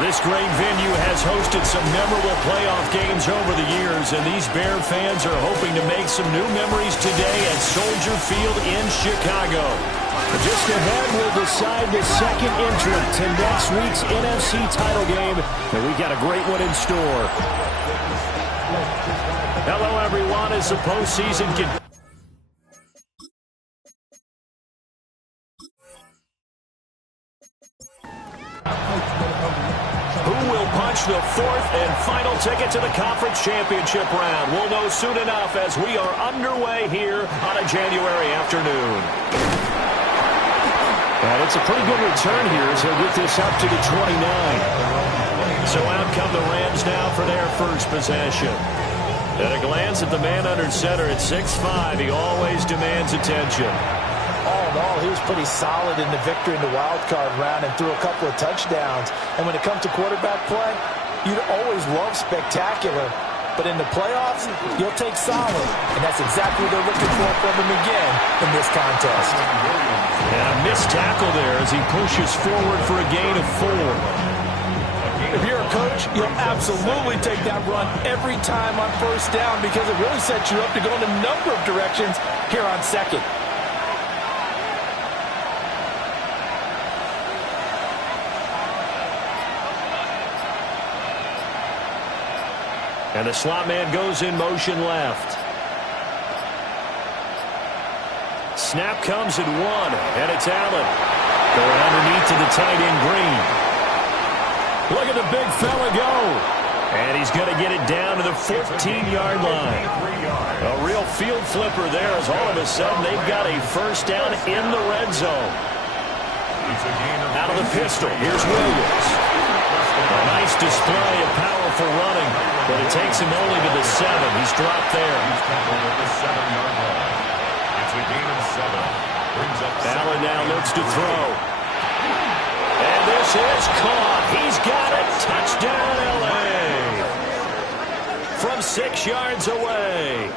This great venue has hosted some memorable playoff games over the years, and these Bear fans are hoping to make some new memories today at Soldier Field in Chicago. Just ahead, we'll decide the second entrant to next week's NFC title game, and we got a great one in store. Hello, everyone, as the postseason continues. The fourth and final ticket to the conference championship round. We'll know soon enough as we are underway here on a January afternoon. And it's a pretty good return here as he'll get this up to the 29. So out come the Rams now for their first possession. At a glance at the man under center at 6'5", he always demands attention. All in all, he was pretty solid in the victory in the wild card round and threw a couple of touchdowns. And when it comes to quarterback play, you'd always love spectacular. But in the playoffs, you'll take solid. And that's exactly what they're looking for from him again in this contest. And a missed tackle there as he pushes forward for a gain of 4. If you're a coach, you'll absolutely take that run every time on first down because it really sets you up to go in a number of directions here on second. And the slot man goes in motion left. Snap comes at 1, and it's Allen. Going underneath to the tight end Green. Look at the big fella go. And he's going to get it down to the 14-yard line. A real field flipper there as all of a sudden they've got a first down in the red zone. Out of the pistol, here's Williams. A nice display of powerful running, but it takes him only to the 7. He's dropped there. Allen now looks to throw. And this is caught. He's got it. Touchdown, L.A. From 6 yards away.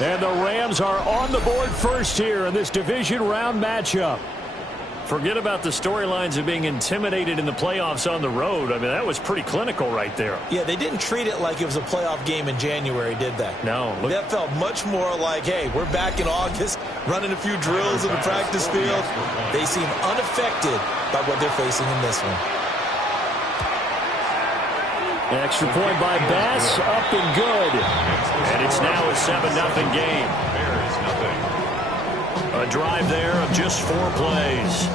And the Rams are on the board first here in this division round matchup. Forget about the storylines of being intimidated in the playoffs on the road. I mean, that was pretty clinical right there. Yeah, they didn't treat it like it was a playoff game in January, did they? No. That felt much more like, hey, we're back in August, running a few drills in the practice field. They seem unaffected by what they're facing in this one. Extra point by Bass, up and good. And it's now a 7-0 game. A drive there of just 4 plays.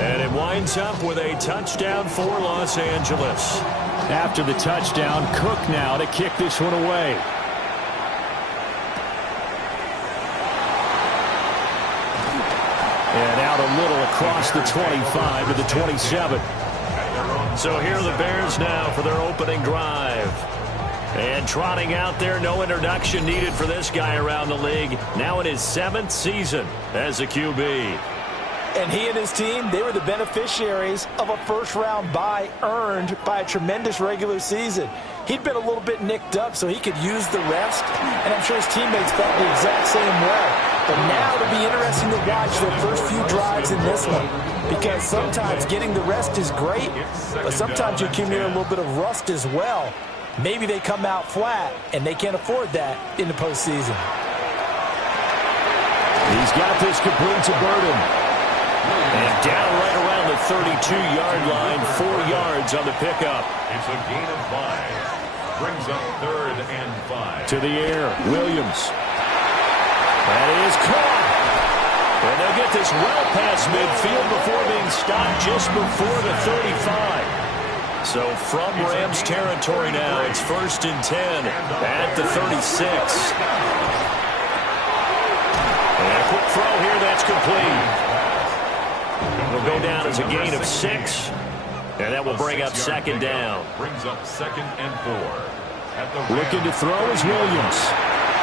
And it winds up with a touchdown for Los Angeles. After the touchdown, Cook now to kick this one away. And out a little across the 25 to the 27. So here are the Bears now for their opening drive. And trotting out there, no introduction needed for this guy around the league. Now in his 7th season as a QB. And he and his team, they were the beneficiaries of a first-round bye earned by a tremendous regular season. He'd been a little bit nicked up so he could use the rest, and I'm sure his teammates felt the exact same way. But now it'll be interesting to watch their first few drives in this one, because sometimes getting the rest is great, but sometimes you accumulate a little bit of rust as well. Maybe they come out flat, and they can't afford that in the postseason. He's got this complete to Burden. And down right around the 32-yard line, 4 yards on the pickup. It's a gain of 5. Brings up 3rd and 5. To the air, Williams. That is caught. And they'll get this well past midfield before being stopped just before the 35. So from Rams territory now, it's 1st and 10 at the 36. And a quick throw here, that's complete. Will go down as a gain of 6. And that will bring up 2nd down. Brings up 2nd and 4. Looking to throw is Williams.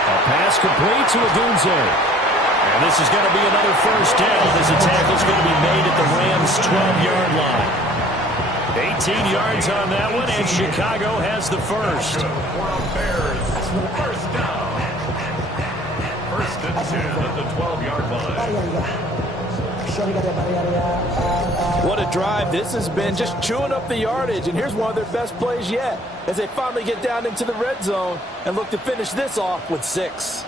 A pass complete to Adunze. And this is going to be another first down as the tackle is going to be made at the Rams' 12-yard line. 18 yards on that one, and Chicago has the first. First down. 1st and 10 at the 12-yard line. What a drive this has been, just chewing up the yardage. And here's one of their best plays yet as they finally get down into the red zone and look to finish this off with 6.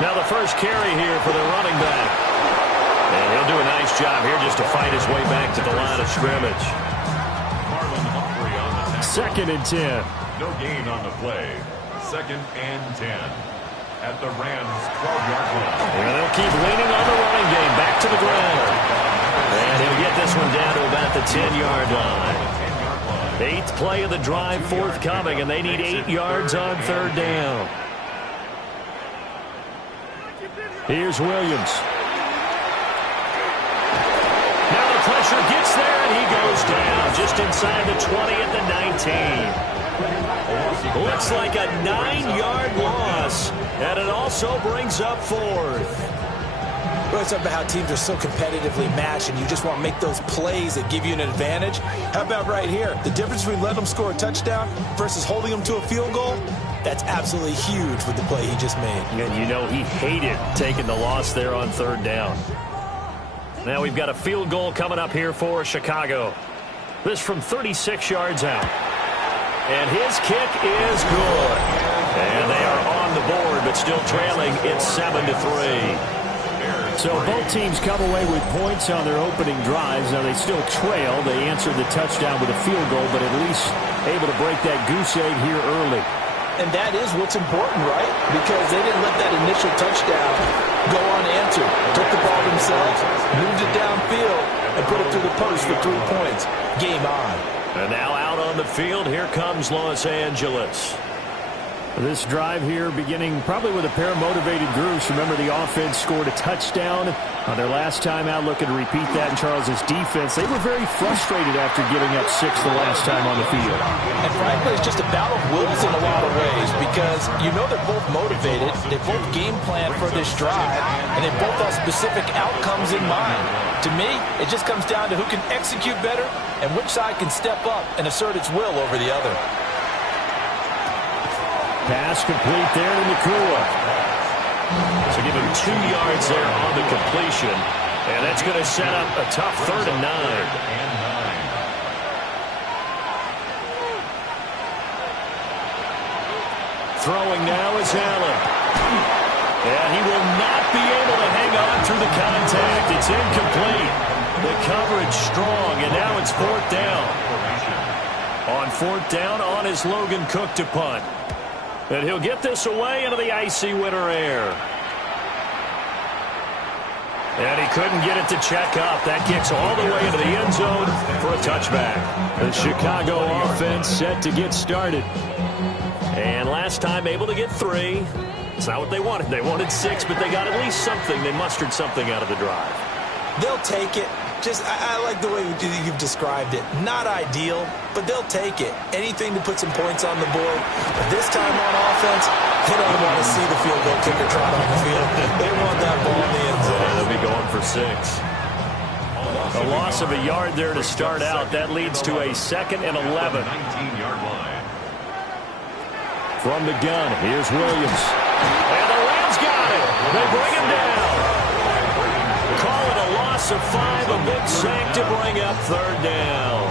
Now the first carry here for the running back. And he'll do a nice job here just to fight his way back to the line of scrimmage. Second and 10. No gain on the play. Second and 10. At the Rams' 12-yard line. And they'll keep leaning on the running game. Back to the ground. And he'll get this one down to about the 10-yard line. 8th play of the drive forthcoming, and they need 8 yards on third down. Here's Williams. Now the pressure gets there, and he goes down just inside the 20 at the 19. Looks like a 9-yard loss, and it also brings up 4th. Well, it's about how teams are so competitively matched, and you just want to make those plays that give you an advantage. How about right here? The difference between letting them score a touchdown versus holding them to a field goal, that's absolutely huge with the play he just made. And you know he hated taking the loss there on third down. Now we've got a field goal coming up here for Chicago. This from 36 yards out. And his kick is good. And they are on the board, but still trailing. It's 7-3. So both teams come away with points on their opening drives. Now they still trail. They answered the touchdown with a field goal, but at least able to break that goose egg here early. And that is what's important, right? Because they didn't let that initial touchdown go unanswered. Took the ball themselves, moved it downfield, and put it through the post for 3 points. Game on. And now out on the field, here comes Los Angeles. This drive here beginning probably with a pair of motivated groups. Remember, the offense scored a touchdown on their last time out, looking to repeat that in Charles's defense. They were very frustrated after giving up 6 the last time on the field. And frankly, it's just a battle of wills in a lot of ways because you know they're both motivated, they both game plan for this drive, and they both have specific outcomes in mind. To me, it just comes down to who can execute better and which side can step up and assert its will over the other. Pass complete there to Nakua. So give him 2 yards there on the completion. And that's going to set up a tough 3rd and 9. Throwing now is Allen. And he will not be able to hang on through the contact. It's incomplete. The coverage strong, and now it's 4th down. On 4th down, on is Logan Cook to punt. And he'll get this away into the icy winter air. And he couldn't get it to check up. That kicks all the way into the end zone for a touchback. The Chicago offense set to get started. And last time able to get 3. It's not what they wanted. They wanted 6, but they got at least something. They mustered something out of the drive. They'll take it. I like the way you've described it. Not ideal, but they'll take it. Anything to put some points on the board. But this time on offense, they don't want to see the field goal kicker trot on the field. They want that ball in the end zone. They'll be going for 6. A loss of a yard there to start out. That leads to a 2nd and 11. 19-yard line. From the gun, here's Williams. And the Rams got it. They bring him down. Call it a loss of 5, a big sack to bring up 3rd down.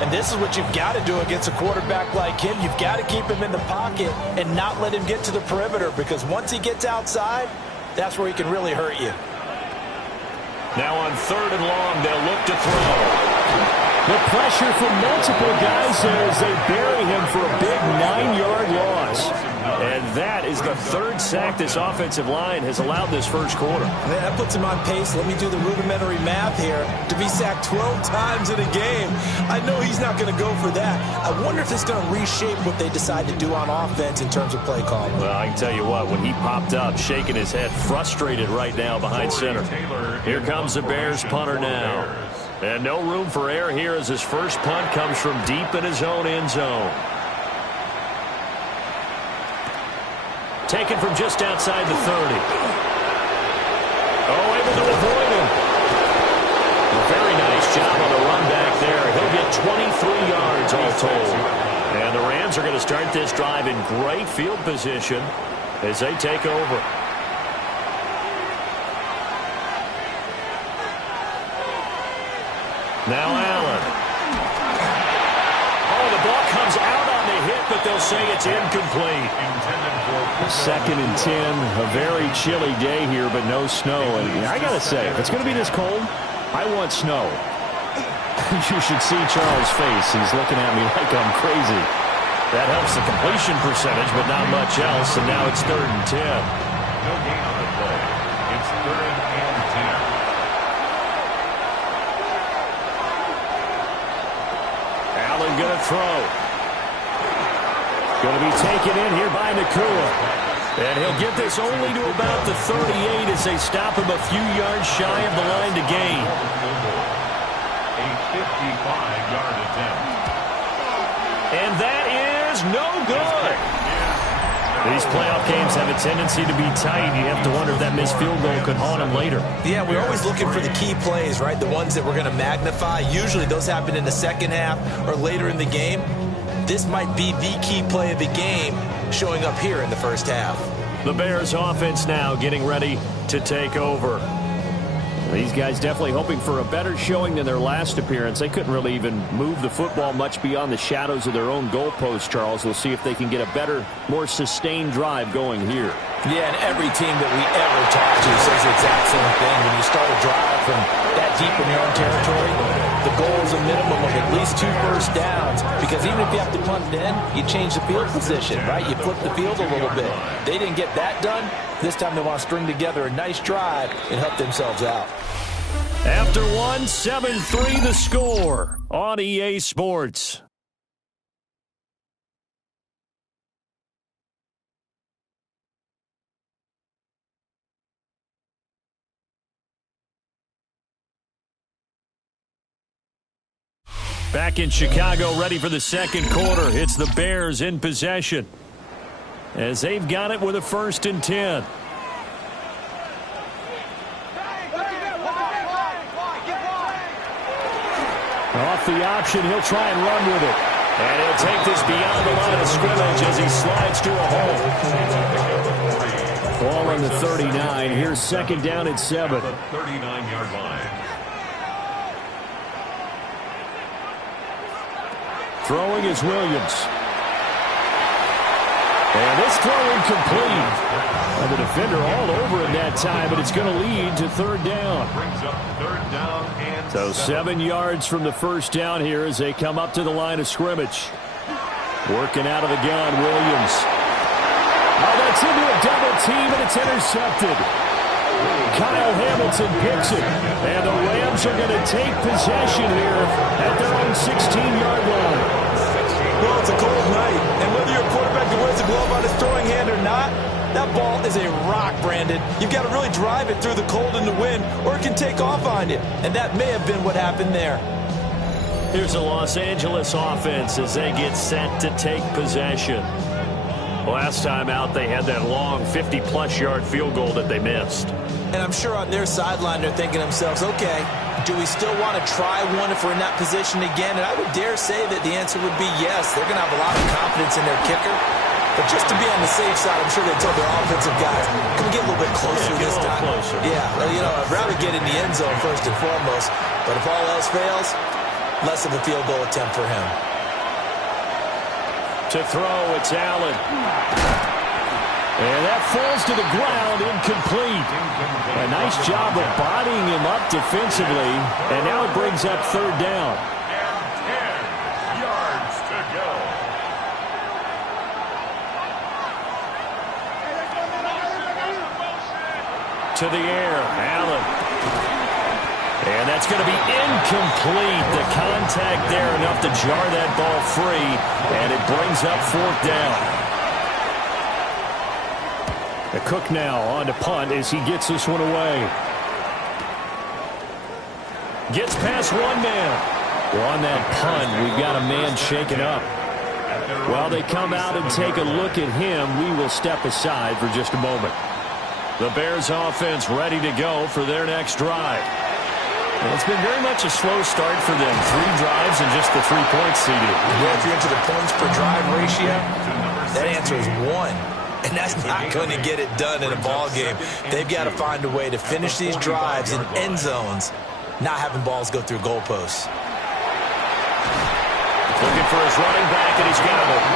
And this is what you've got to do against a quarterback like him. You've got to keep him in the pocket and not let him get to the perimeter because once he gets outside, that's where he can really hurt you. Now on 3rd and long, they'll look to throw. The pressure from multiple guys there as they bury him for a big 9-yard loss. And that is the 3rd sack this offensive line has allowed this first quarter. Man, that puts him on pace. Let me do the rudimentary math here. To be sacked 12 times in a game, I know he's not going to go for that. I wonder if it's going to reshape what they decide to do on offense in terms of play calling. Well, I can tell you what, when he popped up, shaking his head, frustrated right now behind center. Here comes the Bears punter now. And no room for error here as his first punt comes from deep in his own end zone. Taken from just outside the 30. Oh, able to avoid him. A very nice job on the run back there. He'll get 23 yards all told. And the Rams are going to start this drive in great field position. as they take over. Now Allen. Oh, the ball comes out on the hit, but they'll say it's incomplete. 2nd and 10, a very chilly day here, but no snow. And I got to say, if it's going to be this cold, I want snow. You should see Charles' face. He's looking at me like I'm crazy. That helps the completion percentage, but not much else, and now it's 3rd and 10. No gain on the play. It's 3rd and 10. Allen going to throw. Going to be taken in here by Nakua. And he'll get this only to about the 38 as they stop him a few yards shy of the line to gain. A 55-yard attempt. And that is no good. These playoff games have a tendency to be tight. You have to wonder if that missed field goal could haunt them later. Yeah, we're always looking for the key plays, right? The ones that we're going to magnify. Usually those happen in the second half or later in the game. This might be the key play of the game showing up here in the first half. The Bears offense now getting ready to take over. These guys definitely hoping for a better showing than their last appearance. They couldn't really even move the football much beyond the shadows of their own goalpost, Charles. We'll see if they can get a better, more sustained drive going here. Yeah, and every team that we ever talk to says the exact same thing. When you start a drive from that deep in your own territory, the goal is a minimum of at least 2 first downs, because even if you have to punt in, you change the field position, right? You flip the field a little bit. They didn't get that done. This time they want to string together a nice drive and help themselves out. After 1, 7-3 the score on EA Sports. Back in Chicago, ready for the second quarter. It's the Bears in possession, as they've got it with a 1st and 10. Off the option, he'll try and run with it. And he'll take this beyond the line of scrimmage as he slides to a hole. Ball on the 39. Here's 2nd down and 7. The 39-yard line. Throwing is Williams. And this throw incomplete. And the defender all over it that time, but it's going to lead to 3rd down. Brings up 3rd down and So 7 yards from the 1st down here as they come up to the line of scrimmage. Working out of the gun, Williams. Oh, that's into a double team, and it's intercepted. Kyle Hamilton picks it. And the Rams are going to take possession here at their own 16-yard line. Well, it's a cold night, and whether you're a quarterback that wears a glove on his throwing hand or not, that ball is a rock, Brandon. You've got to really drive it through the cold and the wind, or it can take off on you. And that may have been what happened there. Here's the Los Angeles offense as they get set to take possession. Last time out, they had that long 50-plus yard field goal that they missed. And I'm sure on their sideline they're thinking to themselves, okay, do we still want to try one if we're in that position again? And I would dare say that the answer would be yes. They're going to have a lot of confidence in their kicker. But just to be on the safe side, I'm sure they told their offensive guys, can we get a little bit closer this time? Closer. Yeah, well, you know, I'd rather get in the end zone first and foremost. But if all else fails, less of a field goal attempt for him. To throw, it's Allen. And that falls to the ground, incomplete. A nice job of bodying him up defensively. And now it brings up 3rd down. And 10 yards to go. To the air, Allen. And that's going to be incomplete. The contact there enough to jar that ball free. And it brings up 4th down. The Cook now on to punt as he gets this one away. Gets past one man. Well, on that punt, we've got a man shaken up. While they come out and take a look at him, we will step aside for just a moment. The Bears offense ready to go for their next drive. Well, it's been very much a slow start for them. 3 drives and just the 3 points seeded. Yeah, if you're into the points per drive ratio, that answer is 1. And that's not going to get it done in a ball game. They've got to find a way to finish these drives in end zones, not having balls go through goalposts. Looking for his running back, and he's got it.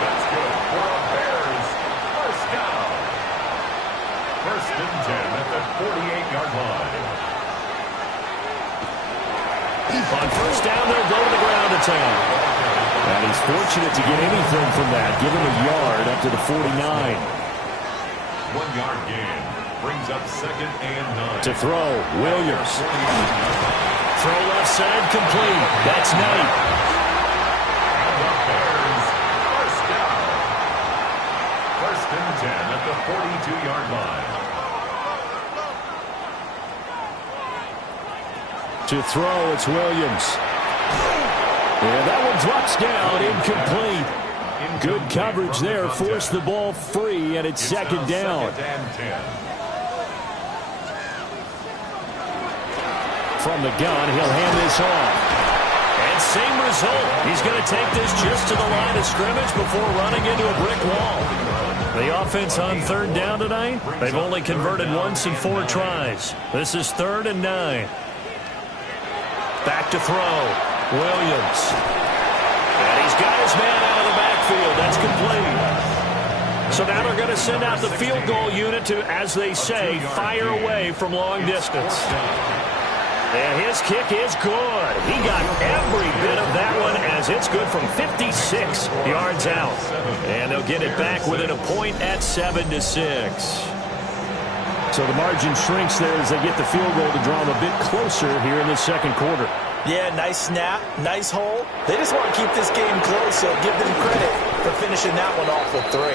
That's good for a Bears first down. First and 10 at the 48-yard line. On first down, they'll go to the ground attack. And he's fortunate to get anything from that. Give him a yard up to the 49. 1 yard gain brings up second and 9. To throw, Williams. Throw left side, complete. That's Knight. And the Bears first down. First and 10 at the 42-yard line. To throw, it's Williams. And that one drops down, incomplete. Good coverage there, forced the ball free, and it's second down. Second and 10. From the gun, he'll hand this off. And same result. He's going to take this just to the line of scrimmage before running into a brick wall. The offense on third down tonight, they've only converted once in 4 tries. This is 3rd and 9. Back to throw. Williams. And he's got his man out of the backfield. That's complete. So now they're going to send out the field goal unit to, as they say, fire away from long distance. And his kick is good. He got every bit of that one as it's good from 56 yards out. And they'll get it back within a point at 7-6. So the margin shrinks there as they get the field goal to draw them a bit closer here in the second quarter. Yeah, nice snap, nice hole. They just want to keep this game close, so give them credit for finishing that one off with 3.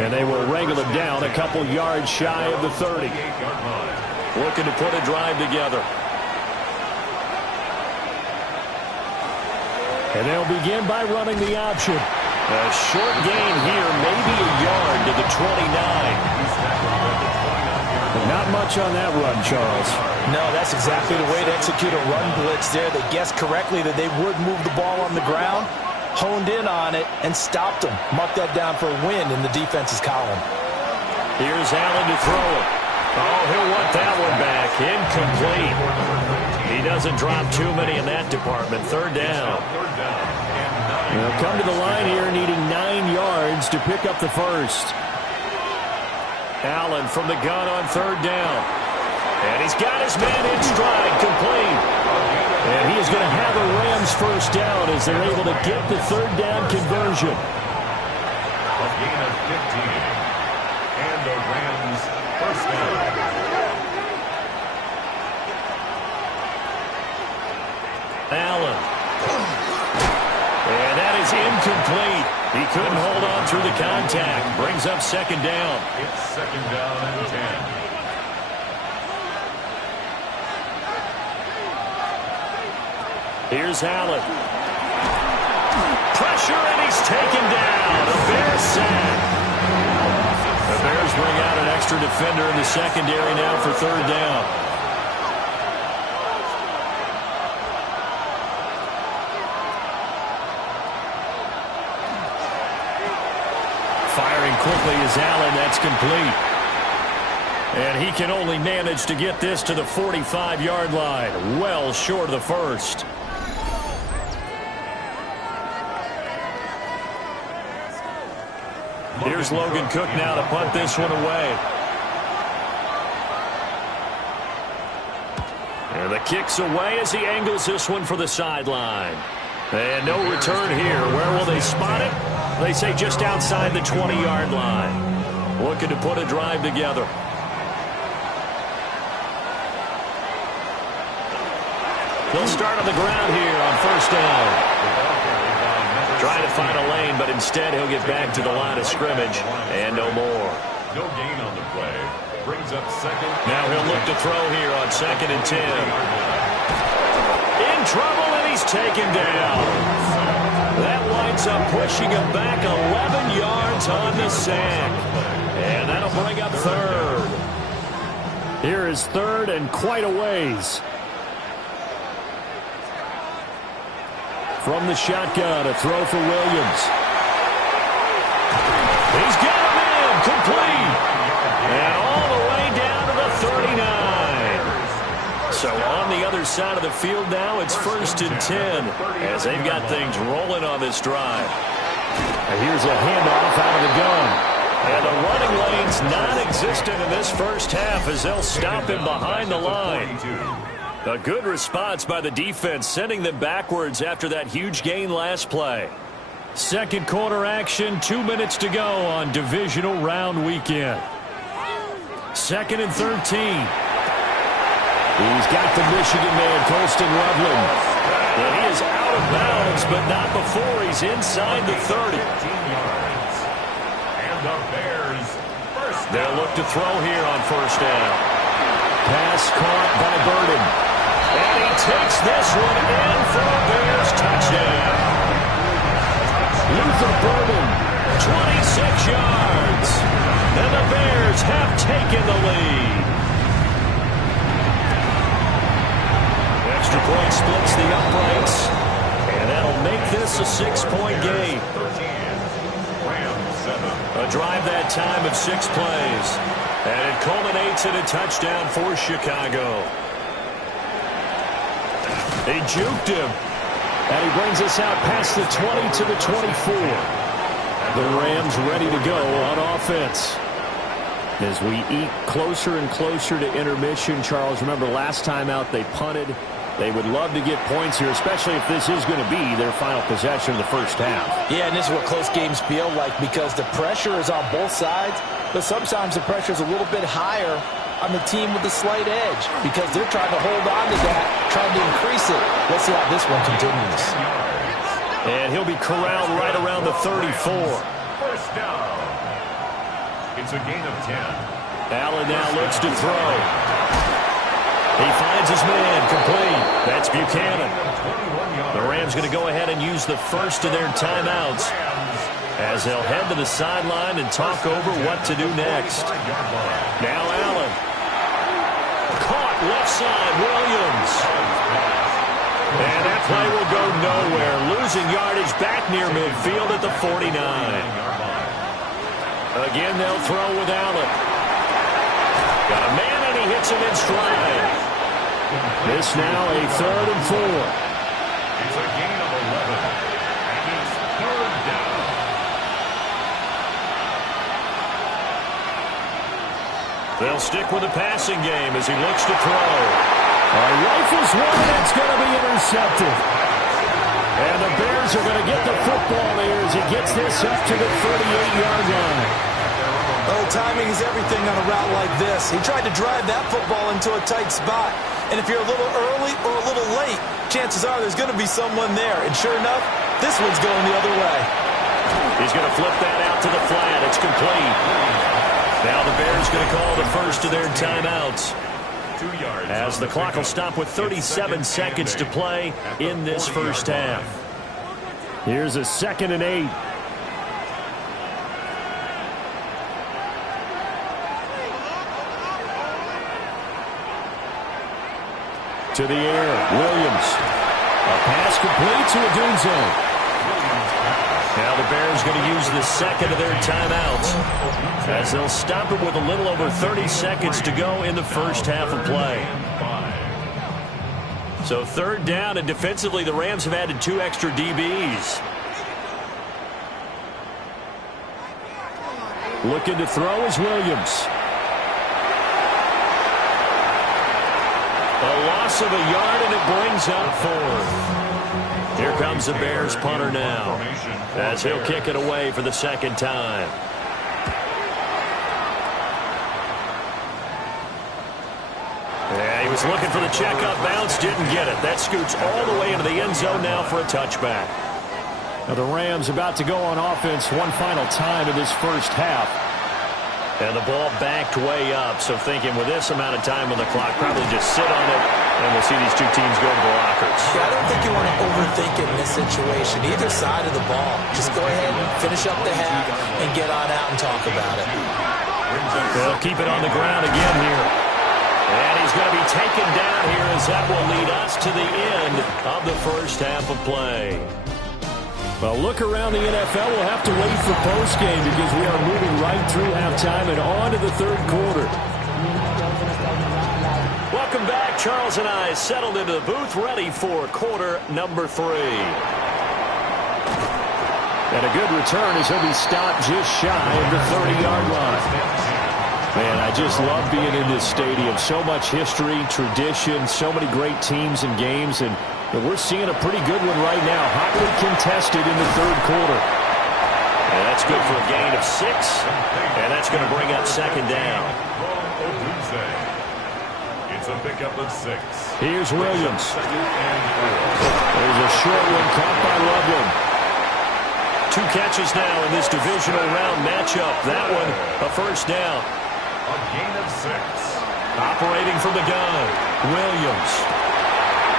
And they will wrangle it down a couple yards shy of the 30. Looking to put a drive together. And they'll begin by running the option. A short gain here, maybe a yard to the 29. Not much on that run, Charles. No, that's exactly the way to execute a run blitz there. They guessed correctly that they would move the ball on the ground, honed in on it, and stopped them. Mark that down for a win in the defense's column. Here's Allen to throw it. Oh, he'll want that one back. Incomplete. He doesn't drop too many in that department. 3rd down. They'll come to the line here needing 9 yards to pick up the first. Allen from the gun on 3rd down. And he's got his man in stride, complete. And he is going to have a Rams first down as they're able to get the 3rd down conversion. A gain of 15. And the Rams first down. Allen. And that is incomplete. He couldn't hold on through the contact. Brings up 2nd down. It's 2nd down and 10. Here's Allen. Pressure, and he's taken down. A Bears sack. The Bears bring out an extra defender in the secondary now for 3rd down. Firing quickly is Allen. That's complete. And he can only manage to get this to the 45-yard line. Well short of the first. Here's Logan Cook now to punt this one away. And the kick's away as he angles this one for the sideline. And no return here. Where will they spot it? They say just outside the 20-yard line. Looking to put a drive together. They'll start on the ground here on 1st down. Trying to find a lane, but instead he'll get back to the line of scrimmage and no more. No gain on the play. Brings up 2nd. Now he'll look to throw here on 2nd and 10. In trouble, and he's taken down. That winds up pushing him back 11 yards on the sack. And that'll bring up 3rd. Here is 3rd and quite a ways. From the shotgun, a throw for Williams. He's got him in, complete. And all the way down to the 39. So on the other side of the field now, it's 1st and 10 as they've got things rolling on this drive. And here's a handoff out of the gun. And the running lane's non-existent in this first half as they'll stop him behind the line. A good response by the defense, sending them backwards after that huge gain last play. Second quarter action, 2 minutes to go on divisional round weekend. 2nd and 13. He's got the Michigan man, Colston Loveland. And he is out of bounds, but not before he's inside the 30. They'll look to throw here on 1st down. Pass caught by Burden. And he takes this one in for a Bears touchdown. Luther Burden, 26 yards. And the Bears have taken the lead. Extra point splits the uprights. And that'll make this a 6-point game. A drive that time of 6 plays. And it culminates in a touchdown for Chicago. They juked him. And he brings us out past the 20 to the 24. The Rams ready to go on offense. As we eke closer and closer to intermission, Charles, remember last time out they punted. They would love to get points here, especially if this is going to be their final possession of the first half. Yeah, and this is what close games feel like because the pressure is on both sides, but sometimes the pressure is a little bit higher on the team with the slight edge because they're trying to hold on to that, trying to increase it. Let's see how this one continues. And he'll be corralled right around the 34. First down. It's a gain of 10. Allen now looks to throw. He finds his man, complete. That's Buchanan. The Rams going to go ahead and use the first of their timeouts as they'll head to the sideline and talk over what to do next. Now Allen. Caught left side, Williams. And that play will go nowhere. Losing yardage back near midfield at the 49. Again, they'll throw with Allen. Got a man and he hits him in stride. This now a 3rd and 4. It's a gain of 11. And it's 3rd down. They'll stick with the passing game as he looks to throw. Rifles one, that's going to be intercepted. And the Bears are going to get the football there as he gets this up to the 38-yard line. Oh, timing is everything on a route like this. He tried to drive that football into a tight spot. And if you're a little early or a little late, chances are there's going to be someone there. And sure enough, this one's going the other way. He's going to flip that out to the flat. It's complete. Now the Bears going to call the first of their timeouts. 2 yards. As the clock will stop with 37 seconds to play in this first half. Here's a 2nd and 8. To the air, Williams. A pass complete to Odunze. Now the Bears going to use the second of their timeouts as they'll stop it with a little over 30 seconds to go in the first half of play. So 3rd down, and defensively the Rams have added 2 extra DBs. Looking to throw is Williams. A loss of a yard, and it brings up 4th. Here comes the Bears punter now as he'll kick it away for the 2nd time. Yeah, he was looking for the checkup bounce, didn't get it. That scoots all the way into the end zone now for a touchback. Now the Rams about to go on offense one final time in this first half. And the ball backed way up, so thinking with this amount of time on the clock, probably just sit on it, and we'll see these two teams go to the lockers. Yeah, I don't think you want to overthink it in this situation. Either side of the ball. Just go ahead and finish up the half and get on out and talk about it. They'll keep it on the ground again here. And he's going to be taken down here as that will lead us to the end of the first half of play. Well, look around the NFL. We'll have to wait for postgame because we are moving right through halftime and on to the third quarter. Welcome back. Charles and I settled into the booth, ready for quarter number 3. And a good return as he'll be stopped just shy of the 30-yard line. Man, I just love being in this stadium. So much history, tradition, so many great teams and games, and we're seeing a pretty good one right now. Hotly contested in the third quarter. And that's good for a gain of 6, and that's going to bring up second down. It's a pickup of 6. Here's Williams. There's a short one caught by Loveland. 2 catches now in this divisional round matchup. That one, a first down. A gain of 6. Operating from the gun, Williams.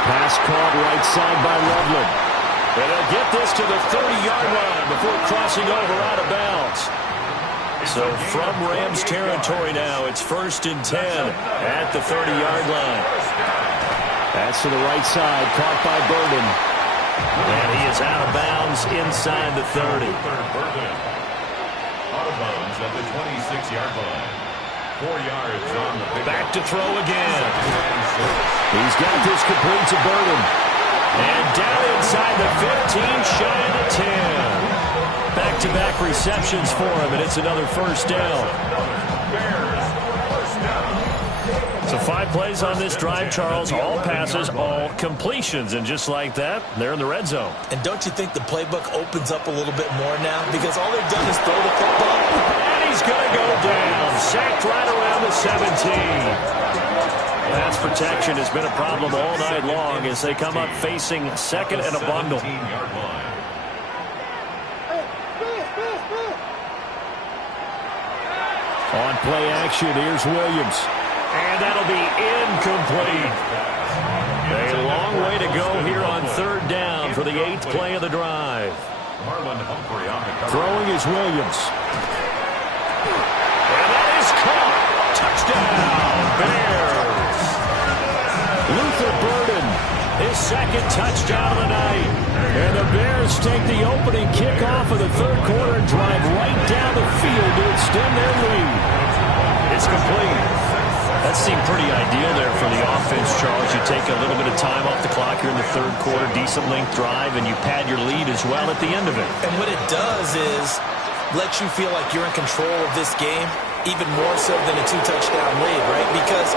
Pass caught right side by Loveland. And they'll get this to the 30-yard line before crossing over out of bounds. So from Rams territory now, it's 1st and 10 at the 30-yard line. Pass to the right side, caught by Burden. And he is out of bounds inside the 30. Out of bounds at the 26-yard line. 4 yards on the pickup. Back to throw again. He's got this complete to Burden. And down inside the 15, shy of the 10. Back-to-back receptions for him, and it's another first down. So 5 plays on this drive, Charles. All passes, all completions. And just like that, they're in the red zone. And don't you think the playbook opens up a little bit more now? Because all they've done is throw the football. And he's going to go down. Sacked right around the 17. Pass protection has been a problem all night long as they come up facing second and a bundle. On play action, here's Williams. And that'll be incomplete. A long way to go here on 3rd down for the 8th play of the drive. Throwing is Williams. And that is caught. Touchdown, Bears. Luther Burden, His 2nd touchdown of the night. and the Bears take the opening kickoff of the third quarter and drive right down the field to extend their lead. It's complete. That seemed pretty ideal there for the offense, Charles. You take a little bit of time off the clock here in the third quarter, decent length drive, and you pad your lead as well at the end of it. And what it does is let you feel like you're in control of this game, even more so than a 2-touchdown lead, right? Because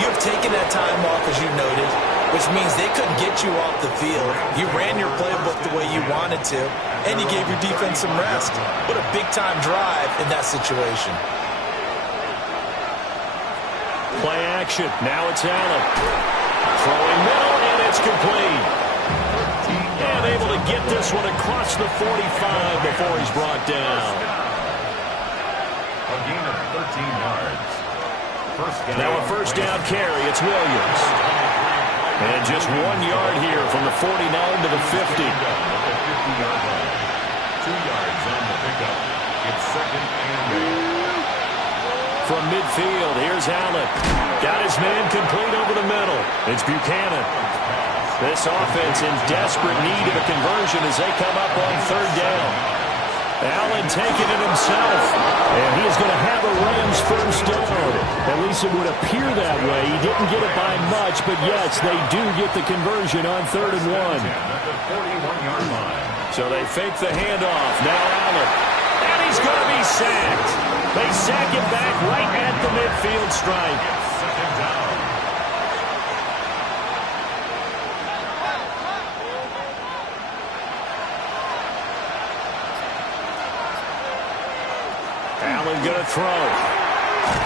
you've taken that time off, as you noted, which means they couldn't get you off the field. You ran your playbook the way you wanted to, and you gave your defense some rest. What a big-time drive in that situation. Play action. Now it's Allen. Throwing middle, and it's complete. And able to get this one across the 45 before he's brought down. A gain of 13 yards. Now a first down carry. It's Williams. And just 1 yard here from the 49 to the 50. 50-yard line. 2 yards on the pickup. It's 2nd and 8. From midfield, here's Allen. Got his man complete over the middle. It's Buchanan. This offense in desperate need of a conversion as they come up on 3rd down. Allen taking it himself. And he is going to have a Rams first down. At least it would appear that way. He didn't get it by much, but yes, they do get the conversion on 3rd and 1. At the 41-yard line. So they fake the handoff. Now Allen. And he's going to be sacked. They sack him back right at the midfield stripe. 2nd down. Allen going to throw.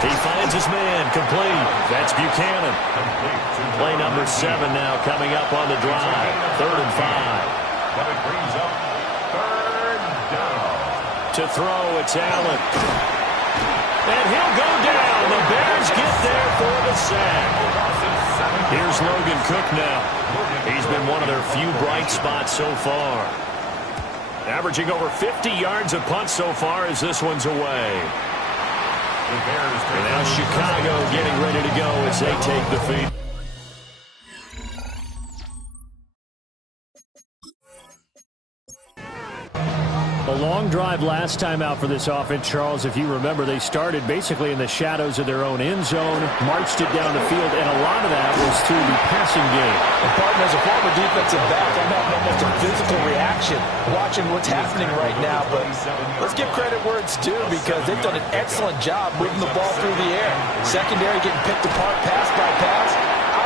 He finds his man complete. That's Buchanan. Play number 7 now coming up on the drive. 3rd and 5. But it brings up 3rd down. To throw, it's Allen. And he'll go down. The Bears get there for the sack. Here's Logan Cook now. He's been one of their few bright spots so far. Averaging over 50 yards a punt so far as this one's away. And now Chicago getting ready to go as they take the feed. long drive last time out for this offense, Charles. If you remember, they started basically in the shadows of their own end zone, marched it down the field, and a lot of that was through the passing game. And partner, as a former defensive back, I'm not much a physical reaction watching what's happening right now, but let's give credit where it's due because they've done an excellent job moving the ball through the air. Secondary getting picked apart pass by pass.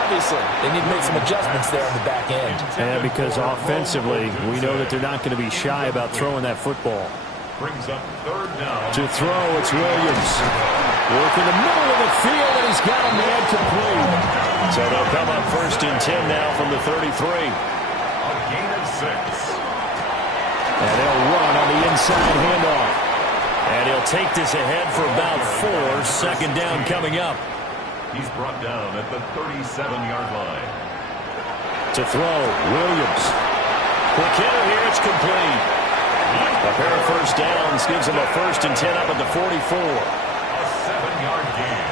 Obviously, they need to make some adjustments there on the back end. And because offensively, we know that they're not going to be shy about throwing that football. Brings up third down. To throw, it's Williams. Work in the middle of the field, and he's got a man complete. So they'll come up 1st and 10 now from the 33. A gain of 6. And they'll run on the inside handoff. And he'll take this ahead for about 4. 2nd down coming up. He's brought down at the 37-yard line. To throw, Williams. Quick hitter here, it's complete. A pair of 1st downs gives him a 1st and 10 up at the 44. A 7-yard gain.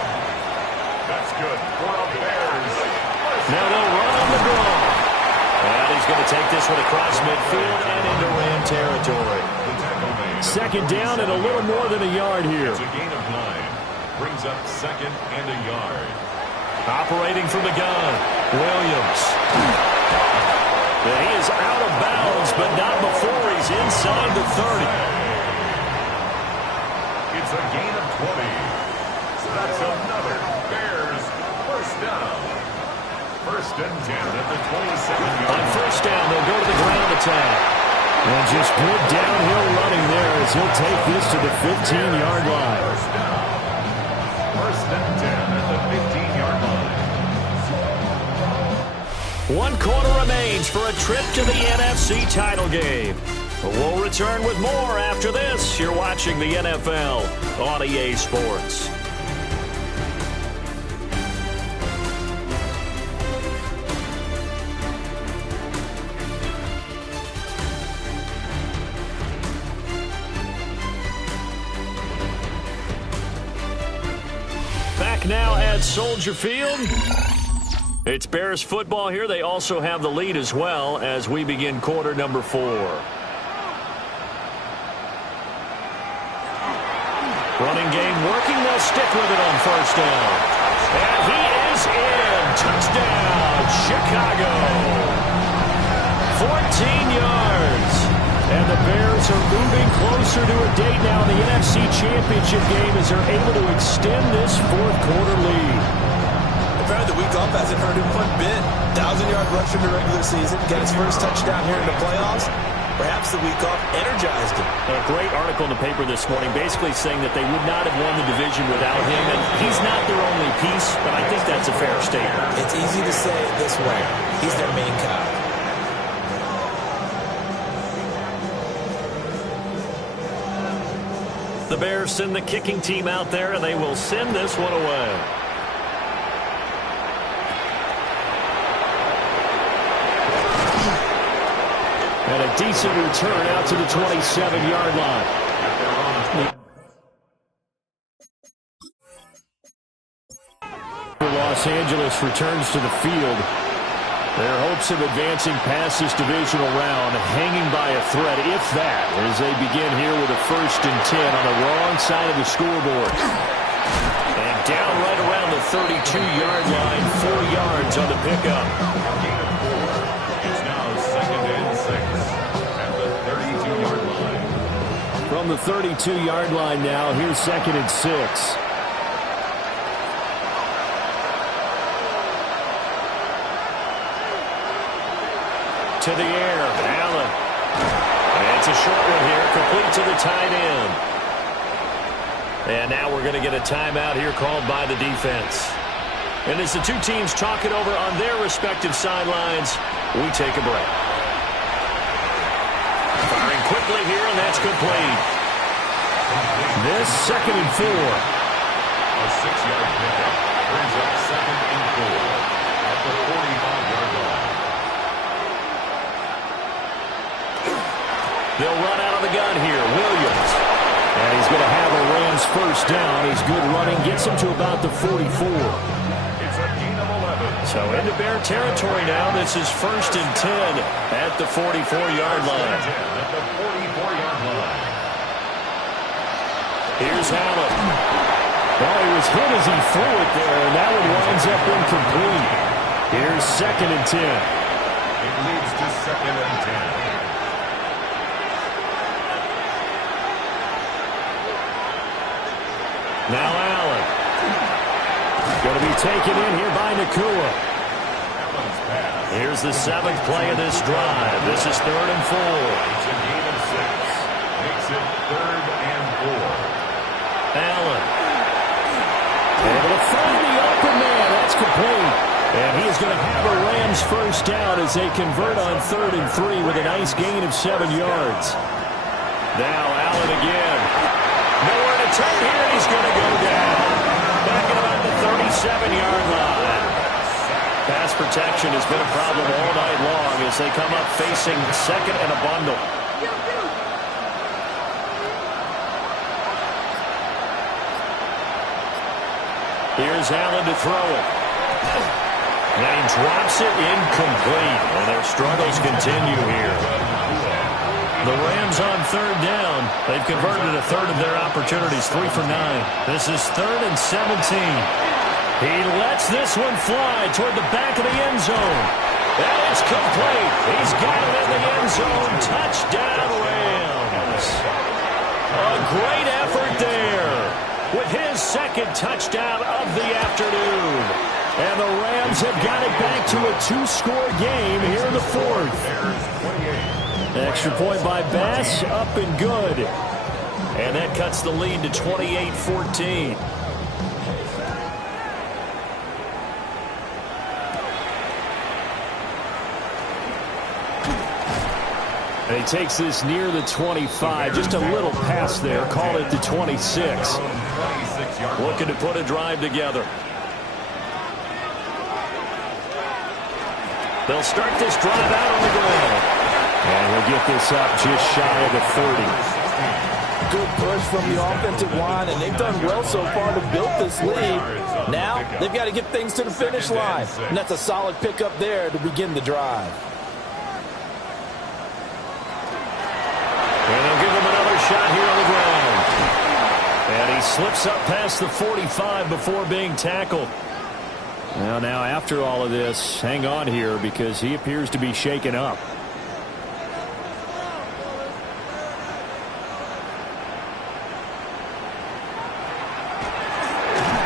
That's good for the Bears. Now they'll run on the draw. And he's going to take this one across midfield and into Ram territory. 2nd down and a little more than a yard here. It's a gain of 9. Brings up 2nd and a yard. Operating from the gun, Williams. And he is out of bounds, but not before he's inside the 30. It's a gain of 20. So that's another Bears 1st down. 1st and 10 at the 27-yard line. On 1st down, they'll go to the ground attack. And just good downhill running there as he'll take this to the 15-yard line. 1st down. 1st and 10 at the 15-yard line. 1 quarter remains for a trip to the NFC title game. We'll return with more after this. You're watching the NFL on EA Sports. Back now at Soldier Field. It's Bears football here. They also have the lead as well as we begin quarter number 4. Running game working. They'll stick with it on 1st down. And he is in. Touchdown, Chicago. 14 yards. And the Bears are moving closer to a date now in the NFC Championship game as they're able to extend this 4th quarter lead. Apparently the week off hasn't hurt him one bit. 1,000-yard rush in the regular season. Got his first touchdown here in the playoffs. Perhaps the week off energized him. A great article in the paper this morning basically saying that they would not have won the division without him. And he's not their only piece, but I think that's a fair statement. It's easy to say it this way. He's their main cog. The Bears send the kicking team out there, and they will send this one away. And a decent return out to the 27-yard line. Los Angeles returns to the field. Their hopes of advancing past this divisional round hanging by a thread, if that, as they begin here with a 1st and 10 on the wrong side of the scoreboard. And down right around the 32-yard line, 4 yards on the pickup. Gain of 4. It's now 2nd and 6 at the 32-yard line. From the 32-yard line now, here's 2nd and 6. To the air, Allen. And it's a short one here, complete to the tight end. And now we're going to get a timeout here called by the defense. And as the two teams talk it over on their respective sidelines, we take a break. Firing quickly here, and that's complete. This 2nd and 4. A 6-yard pickup brings up 2nd and 4 at the 45-yard line. They'll run out of the gun here. Williams. And he's going to have a Rams 1st down. His good running gets him to about the 44. It's a gain of 11. So into Bear territory now. This is 1st and 10 at the 44-yard line. At the 44-yard line. Here's Allen. Well, he was hit as he threw it there, and that one winds up incomplete. Here's 2nd and 10. It leads to 2nd and 10. Now Allen. Going to be taken in here by Nakua. Here's the 7th play of this drive. This is 3rd and 4. It's a gain of 6. Makes it 3rd and 4. Allen. Able to find the open man. That's complete. And he is going to have a Rams first down as they convert on 3rd and 3 with a nice gain of 7 yards. Now Allen again. Nowhere to turn here, and he's going to go down. Back at about the 37-yard line. Pass protection has been a problem all night long as they come up facing 2nd and a bundle. Here's Allen to throw it. And he drops it incomplete. And their struggles continue here. The Rams on 3rd down. They've converted a 1/3 of their opportunities, 3 for 9. This is 3rd and 17. He lets this one fly toward the back of the end zone. And it's complete. He's got it in the end zone. Touchdown, Rams. A great effort there with his 2nd touchdown of the afternoon. And the Rams have got it back to a 2-score game here in the 4th. Extra point by Bass, up and good. And that cuts the lead to 28-14. And he takes this near the 25, just a little pass there, call it the 26. Looking to put a drive together. They'll start this drive out on the ground. And we'll get this up just shy of the 30. Good push from the offensive line, and they've done well so far to build this lead. Now they've got to get things to the finish line. And that's a solid pickup there to begin the drive. And they'll give him another shot here on the ground. And he slips up past the 45 before being tackled. Well, now after all of this, hang on here because he appears to be shaken up.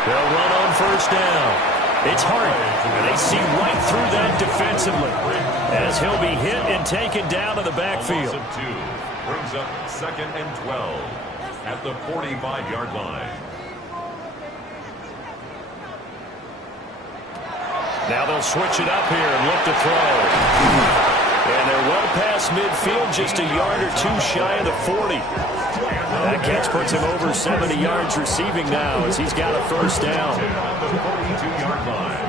They'll run on 1st down. It's Hart, and they see right through that defensively as he'll be hit and taken down to the backfield. Brings up 2nd and 12 at the 45-yard line. Now they'll switch it up here and look to throw. And they're well past midfield, just a yard or 2 shy of the 40. That catch puts him over 70 yards receiving now as he's got a 1st down. The 42-yard line.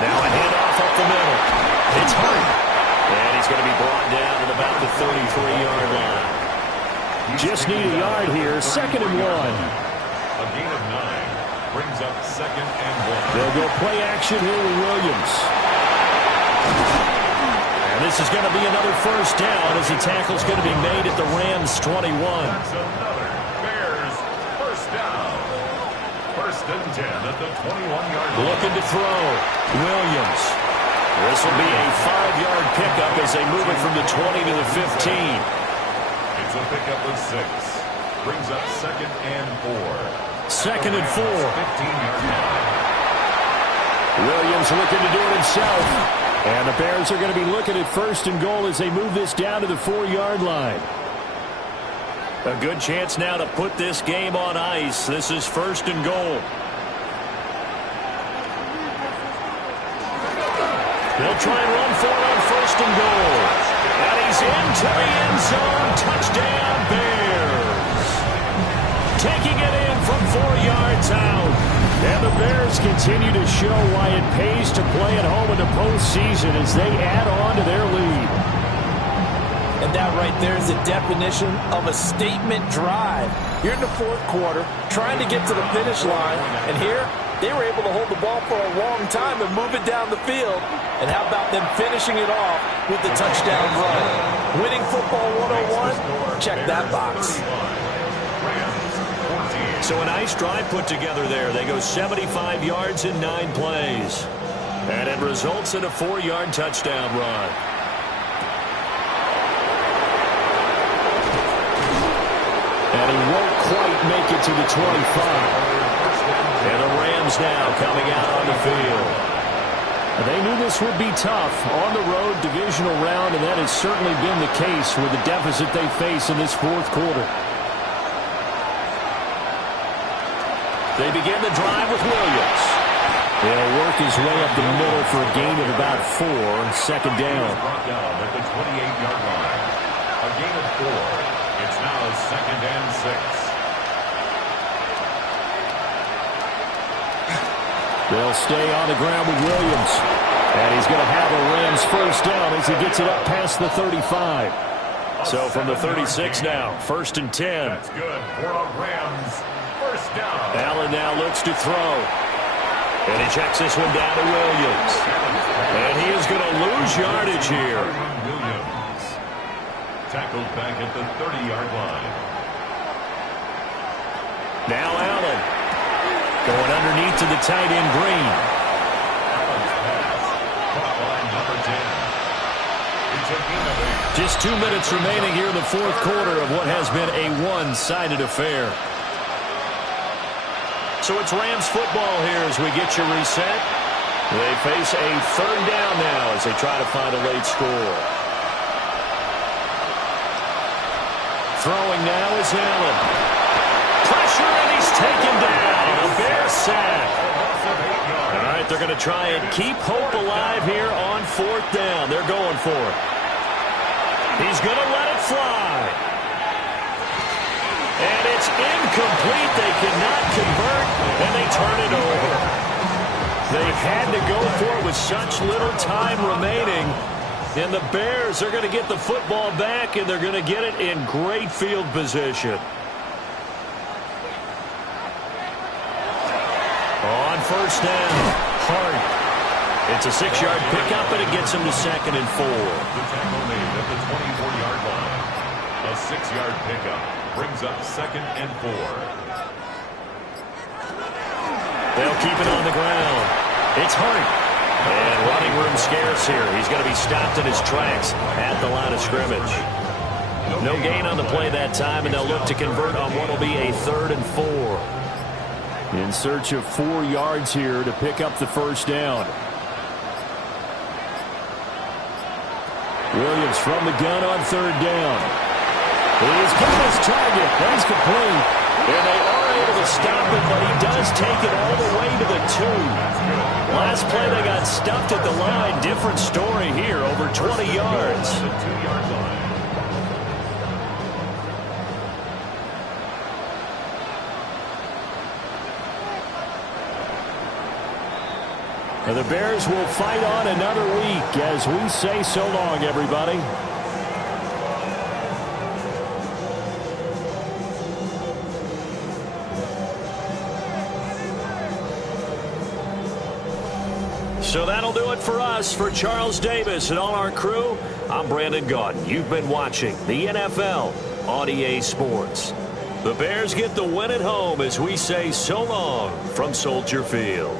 Now a handoff up the middle. It's Hart. And he's going to be brought down at about the 33-yard line. Just need a yard here, 2nd and 1. A gain of 9 brings up 2nd and 1. They'll go play action here with Williams. And this is going to be another 1st down as the tackle's going to be made at the Rams' 21. That's another Bears 1st down. 1st and 10 at the 21-yard line. Looking to throw. Williams. This will be a 5-yard pickup as they move it from the 20 to the 15. It's a pickup of 6. Brings up 2nd and 4. 2nd and 4. 15-yard line. Williams looking to do it himself. And the Bears are going to be looking at 1st and goal as they move this down to the 4-yard line. A good chance now to put this game on ice. This is 1st and goal. They'll try and run for it on 1st and goal. And he's into the end zone. Touchdown, Bears. Taking it in from 4 yards out. And the Bears continue to show why it pays to play at home in the postseason as they add on to their lead. And that right there is the definition of a statement drive. You're in the 4th quarter, trying to get to the finish line, and here They were able to hold the ball for a long time and move it down the field. And how about them finishing it off with the touchdown run? Winning football 101? Check that box. So a nice drive put together there. They go 75 yards in 9 plays. And it results in a 4-yard touchdown run. And he won't quite make it to the 25. And the Rams now coming out on the field. They knew this would be tough. On the road, divisional round, and that has certainly been the case with the deficit they face in this fourth quarter. They begin the drive with Williams. He'll work his way up the middle for a gain of about 4, second down. Brought down at the 28-yard line. A gain of 4. It's now second and 6. They'll stay on the ground with Williams. And he's going to have a Rams first down as he gets it up past the 35. So from the 36 now, 1st and 10. That's good for a Rams first down. Allen now looks to throw. And he checks this one down to Williams. And he is going to lose yardage here. Williams tackled back at the 30-yard line. Now Allen going underneath to the tight end Green. Allen's pass caught by number 10. It's a gain of 8. Just 2 minutes remaining here in the fourth quarter of what has been a one-sided affair. So it's Rams football here as we get you reset. They face a 3rd down now as they try to find a late score. Throwing now is Allen. Pressure, and he's taken down. A Bear sack. All right, they're going to try and keep hope alive here on 4th down. They're going for it. He's going to let it fly. And it's incomplete. They cannot convert, and they turn it over. They had to go for it with such little time remaining. And the Bears are going to get the football back, and they're going to get it in great field position. On 1st down, Hart. It's a 6-yard pickup, and it gets him to 2nd and 4. The tackle made at the 24-yard line. A 6-yard pickup brings up 2nd and 4. They'll keep it on the ground. It's Hart. And running room scarce here. He's going to be stopped in his tracks at the line of scrimmage. No gain on the play that time, and they'll look to convert on what will be a 3rd and 4. In search of 4 yards here to pick up the first down. Williams from the gun on 3rd down. He's got his target. That's complete. And they are able to stop it, but he does take it all the way to the 2. Last play they got stuffed at the line. Different story here, over 20 yards. The 2-yard line. And the Bears will fight on another week as we say so long, everybody. So that'll do it for us. For Charles Davis and all our crew, I'm Brandon Gaudin. You've been watching the NFL on EA Sports. The Bears get the win at home as we say so long from Soldier Field.